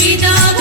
பிதாவும்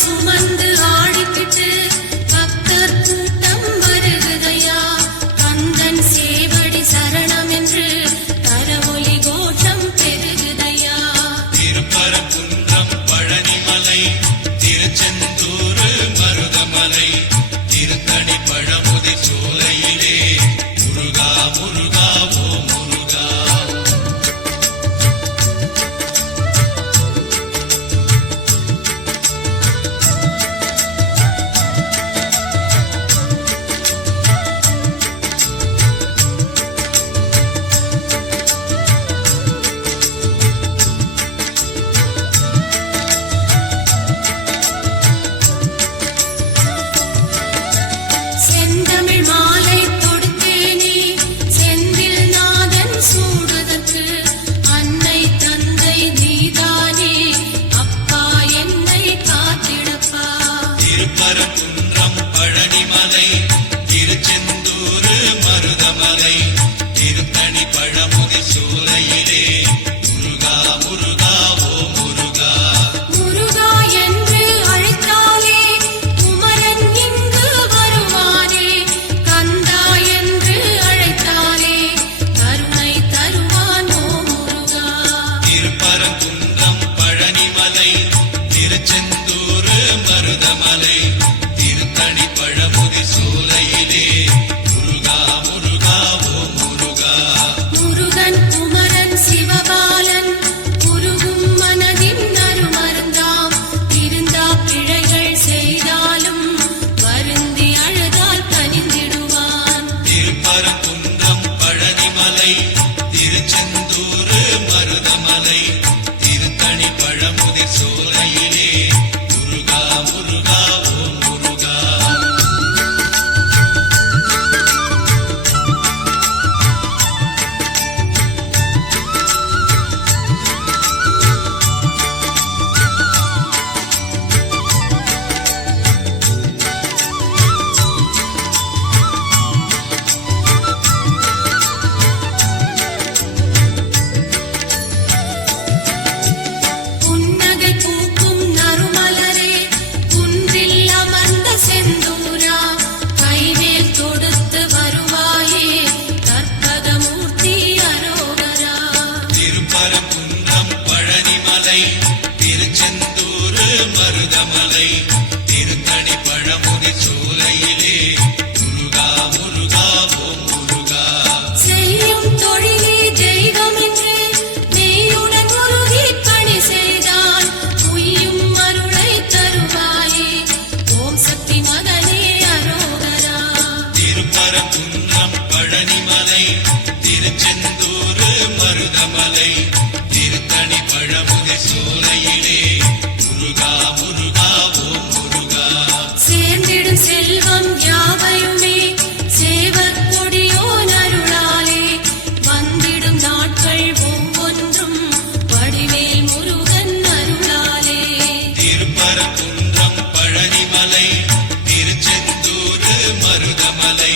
சுமந்து ஆடிக்கிட்டு பக்தர் கூட்டம் வருகுதையா கந்தன் மருதமலை திருத்தணி பழமுதி சோலையிலே முருகா முருகா ஓ முருகா. முருகா என்று அழைத்தாலே குமரன் இங்கு வருவானே, கந்தா என்று அழைத்தாலே கருணை தருவான் ஓ முருகா. திருப்பரங்குன்றம் பழனிமலை திருச்செந்தூர் மருதமலை திருத்தணி பழமுதி சோலையிலே முருகா முருகா ஓ முருகா. முருகன் குமரன் சிவபாலன் உருகும் மனதின் அருமருந்தாம், திருந்தா பிழைகள் செய்தாலும் வருந்தி அழுதால் கனிந்திடுவான். திருப்பரங்குன்றம் பழனிமலை திருச்செந்தூர் மருதமலை திருத்தணி பழமுதி சோலையிலே முருகா முருகா ஓ முருகா. புன்னகை பூக்கும் நறுமலரே குன்றில் அமர்ந்த செந்தூரா, கைவேல் தொடுத்து வருவாயே கற்பகமூர்த்தி அரோகரா. திருப்பரங்குன்றம் பழனிமலை திருச்செந்தூர் மருதமலை திருத்தணி பழமுதி சோலையிலே முருகா முருகா ஓ முருகா. செய்யும் தொழிலே தெய்வம் என்று மெய்யுடன் உருகி பணி செய்தால் உய்யும் அருளை தருவாயே ஓம் சக்தி மகனே அரோகரா. திருப்பரங்குன்றம் பழனிமலை திருச்செந்தூர் மருதமலை திருத்தணி பழமுதி சோலையிலே முருகா முருகா ஓ முருகா. சேர்ந்திடும் செல்வம் யாவையுமே சேவக் கொடியோன் அருளாலே வந்திடும் நாட்கள் ஒவ்வொன்றும் வடிவேல் முருகன் அருளாலே. திருப்பரங்குன்றம் பழனிமலை திருச்செந்தூர் மருதமலை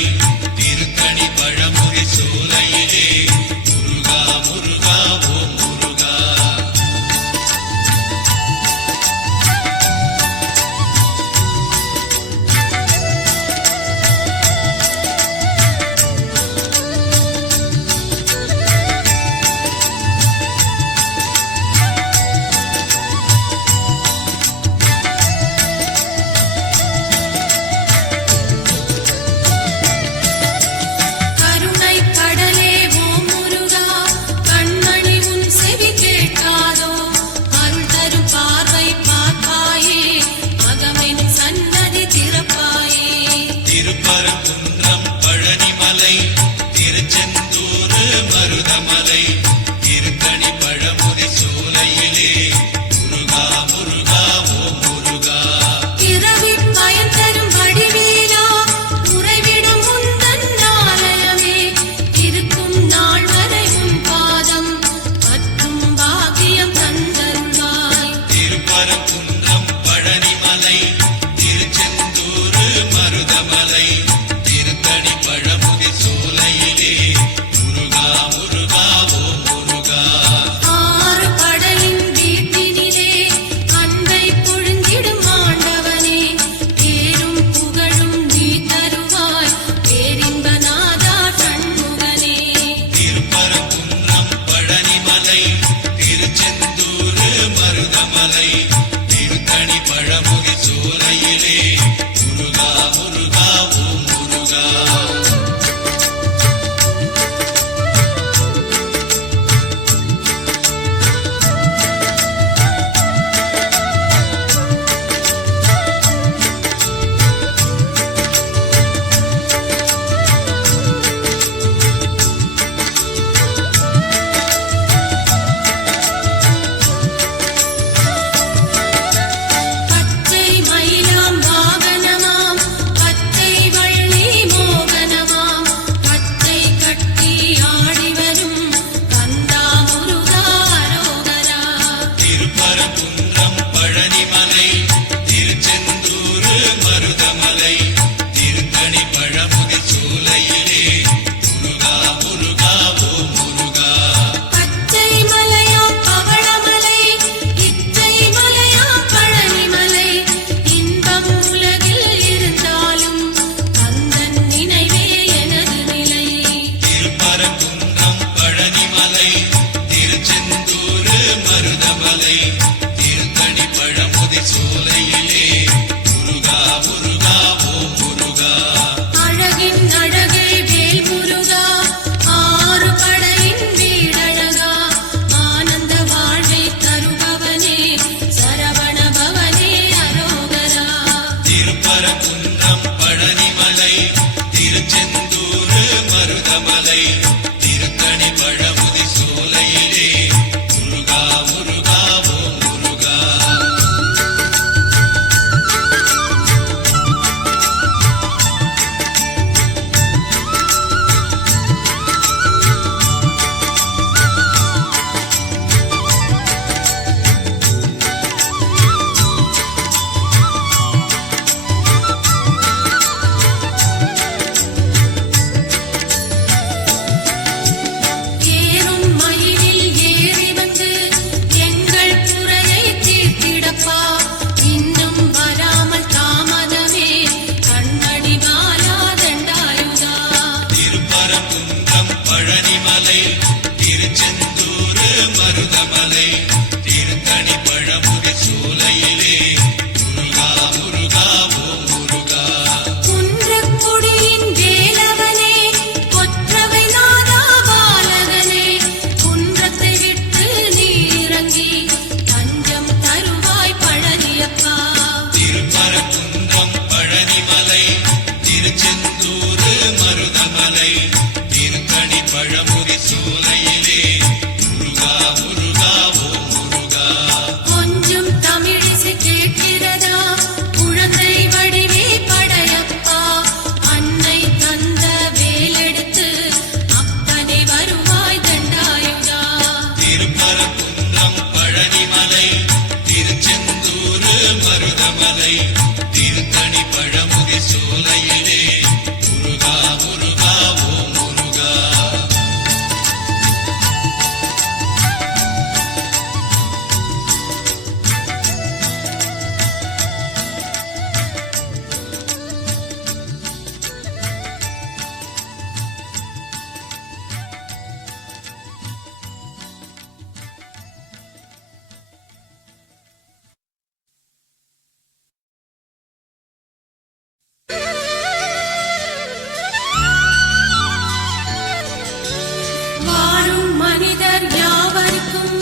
திருத்தணி பழமுதி சோலையிலே முருகா முருகா பழனிமலை திருத்தணி பழமுதி சோலையிலே முருகா முருகா ஓம் முருகா. ஏறும் மயிலில் ஏறி வந்து எங்கள் குறையை தீர்த்திடப்பா. இன்னும் வராமல் தாமதமே கண்ணடி மாலா தண்டாயுதா. திருப்பரங்குன்றம் பழனிமலை திருச்செந்தூர் மருதமலை திருத்தணி பழமுதி சோலையிலே முருகா முருகா ஓம் முருகா. குன்றக்குடியின் வேலவனே கொற்றவை நாதா பாலகனே, குன்றத்தை விட்டு நீ இறங்கி தஞ்சம் தருவாய் பழனியப்பா. திருப்பரங்குன்றம் பழனிமலை திருச்செந்தூர் மருதமலை திருத்தணி பழமுதி சோலையிலே முருகா முருகா ஓம் முருகா. கொஞ்சம் தமிழிசை கேட்கிறதா குழந்தை வடிவே படையப்பா. அன்னை தந்த வேலெடுத்து அப்பனே வருவாய் தண்டாயுதா. திருப்பரங்குன்றம் பழனிமலை திருச்செந்தூர் மருதமலை திருத்தணி பழமுதி சோலையிலே முருகா முருகா ஓம் முருகா. வாழும் மனிதர் யாவருக்கும்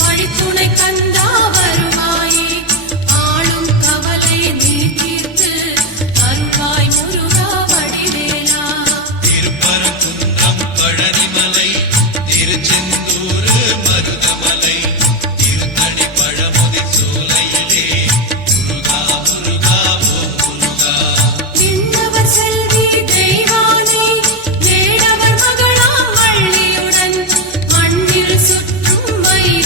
வழித்துணை கந்தா வருவாயே. ஆளும் கவலை நீ தீர்த்து அருள்வாய் முருகா வடிவேலா. திருப்பரங்குன்றம் பழனிமலை திருச்செந்தூர் மருதமலை திருத்தணி பழமுதி சோலையிலே முருகா முருகா ஓம் முருகா. விண்ணவர் செல்வி தெய்வானை வேடவர் மகளாம் வள்ளியுடன் மண்ணில் சுற்றும் மயில்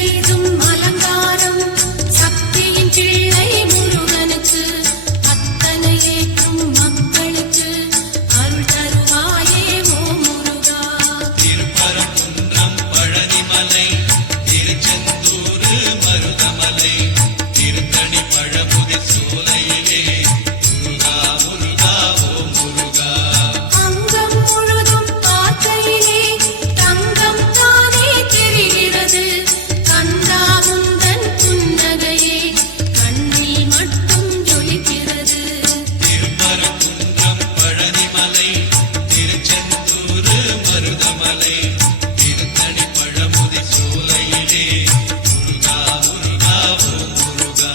செய்தும் அலங்காரம் சக்தியின் பிள்ளை முருகனுக்கு அத்தனை ஏற்றும் மக்களுக்கு அருள் தருவாயே ஓ முருகா. திருப்பரங்குன்றம் பழனிமலை திருச்செந்தூர் மருதமலை திருத்தணி பழமுதிர் சோலையிலே முருகா முருகா ஓ முருகா. அங்கம் முழுதும் பார்க்கையிலே தங்கம் தானே தெரிகிறது கந்தா உந்தன் புன்னகையே கண்ணில் மட்டும் ஜொலிக்கிறது. திருப்பரங்குன்றம் பழனிமலை திருச்செந்தூர் மருதமலை திருத்தணி பழமுதிர் சோலையிலே முருகா முருகா ஓ முருகா.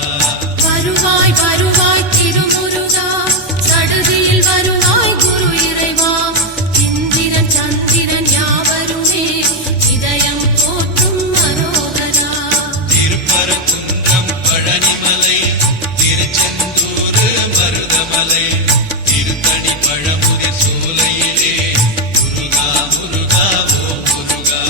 வருவாய் வருவாய் திருமுருகா சடுதியில் வருவாய் குரு இறைவா. இந்திரன் சந்திரன் யாவருமே இதயம் போற்றும் மனோகரா. திருப்பரங்குன்றம் பழனிமலை திருச்செந்தூர் மருதமலை திருத்தணி பழமுதிர் சோலையிலே முருகா முருகா ஓ முருகா.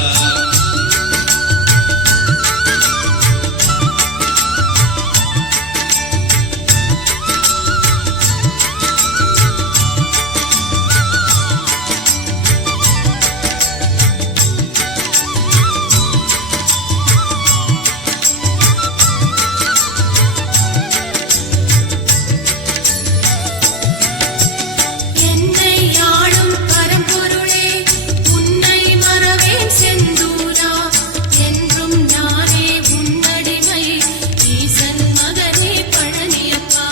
என்னை ஆளும் பரம்பொருளே உன்னை மறவேன் செந்தூரா. என்றும் நானே உன்னடிமை ஈசன் மகனே பழனியப்பா.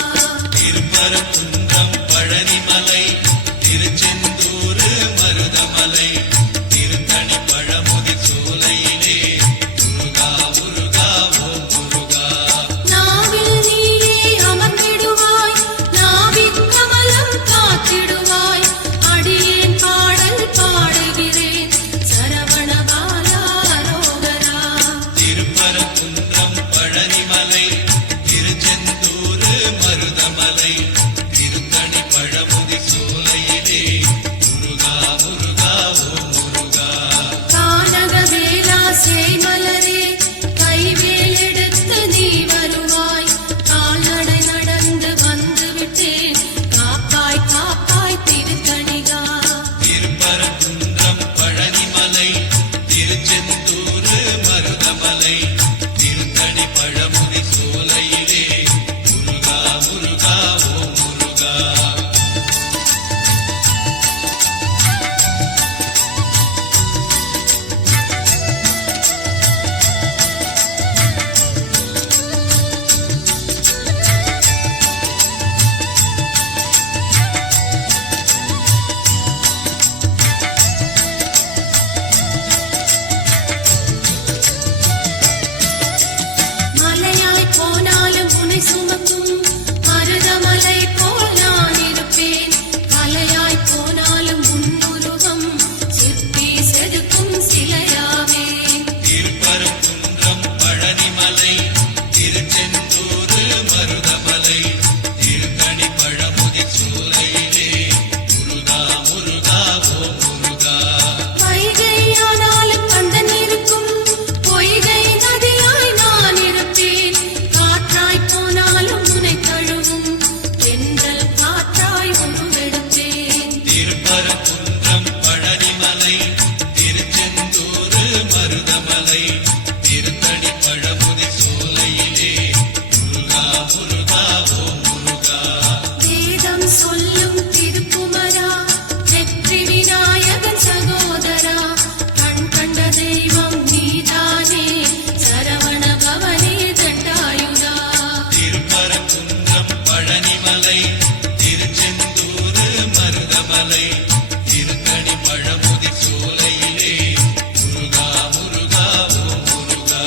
திருப்பரங்குன்றம் பழனிமலை திருச்செந்தூர் மருதமலை திருத்தணி பழமுதிர் சோலையிலே முருகா முருகா ஓ முருகா. நாவில் நீயே அமர்ந்திடுவாய் நாவிக் கமலம் காத்திடுவாய். அடியேன் பாடல் பாடுகிறேன் சரவணபாலா அரோகரா. திருப்பரங்குன்றம் பழனிமலை திருச்செந்தூர் மருதமலை திருத்தணி பழமுதிர் சோலையிலே முருகா முருகா ஓ முருகா. கானகவேலா சேமலரே கைவேல் எடுத்து நீ வருவாய். கால்நடை நடந்து வந்து விட்டேன் காப்பாய் காப்பாய் திருத்தணிகா. திருப்பரங்குன்றம் பழனிமலை திருச்செந்தூர் மருதமலை திருத்தணி பழமுதிர் சோலையிலே முருகா முருகா ஓ முருகா. மலையாய் போனாலும் உன்னை சுமக்கும் மருதமலை போல் நான் இருப்பேன். கலையாய் போனாலும் உன்னுருவம் சிற்பி செதுக்கும் சிலையாவேன். திருப்பரங்குன்றம் பழனிமலை திருச்செந்தூர் மருதமலை திருத்தணி பழமுதிர் சோலையிலே முருகா முருகா ஓ முருகா. வைகையானாலும் கந்தன் இருக்கும் பொய்கை நதியாய் நான் இருப்பேன். காற்றாய் போனாலும் உன்னை தழுவும் தென்றல் காற்றாய் உருவெடுப்பேன். திருப்பரங்குன்றம் பழனிமலை திருச்செந்தூர் மருதமலை திருத்தணி பழமுதிர் சோலையிலே முருகா முருகா ஓ முருகா. வேதம் சொல்லும் திருக்குமரா வெற்றி விநாயகன் சகோதரா. கண் கண்ட தெய்வம் நீதானே சரவண பவனே தண்டாயுதா. திருப்பரங்குன்றம் பழனிமலை திருச்செந்தூர் மருதமலை திருத்தணி பழமுதிர் சோலையிலே முருகா முருகா ஓ முருகா.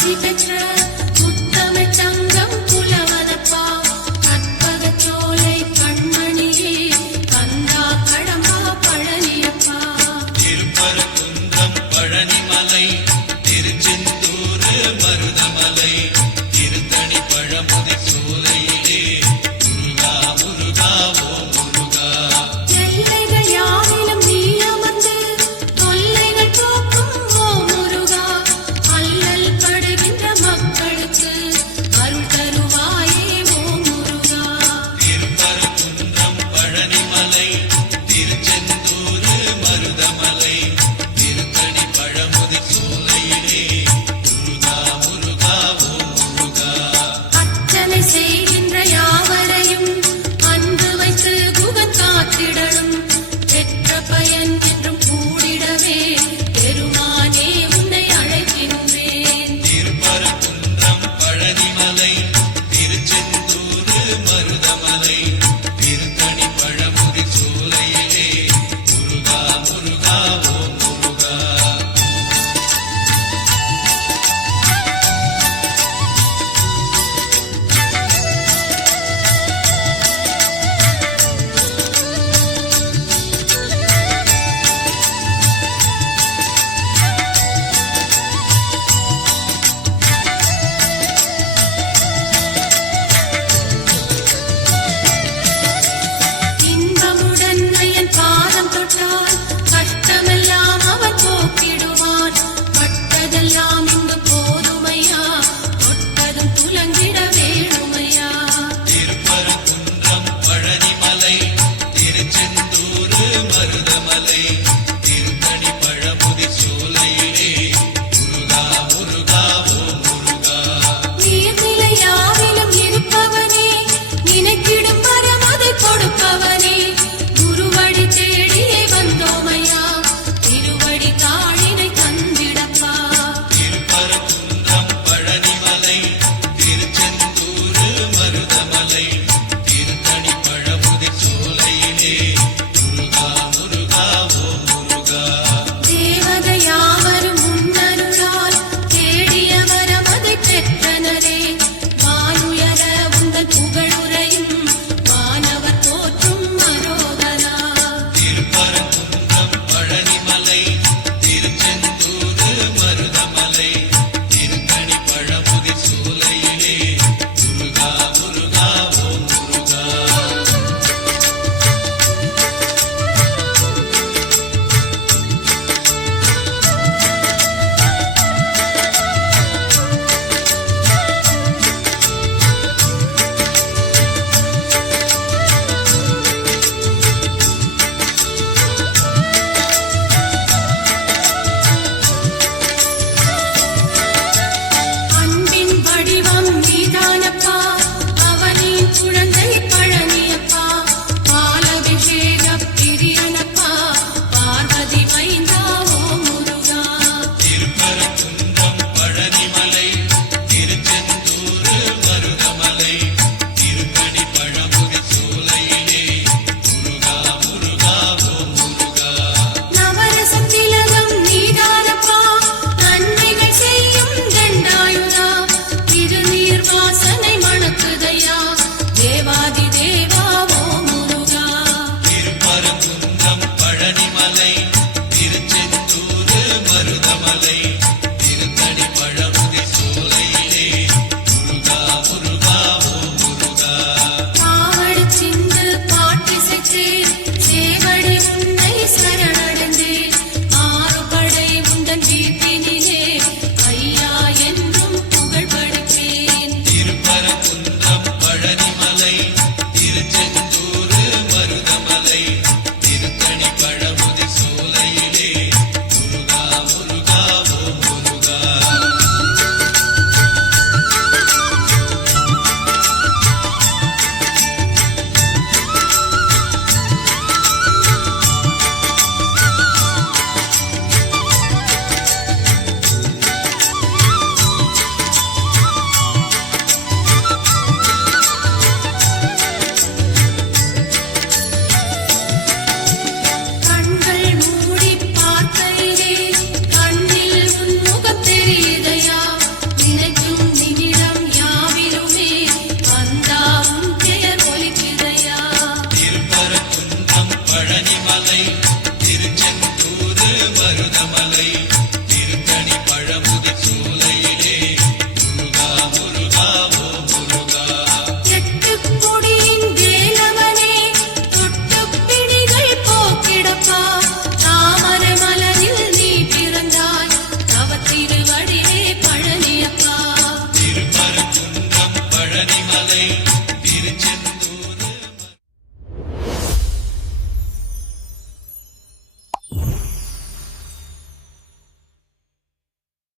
ஆசி பெற்ற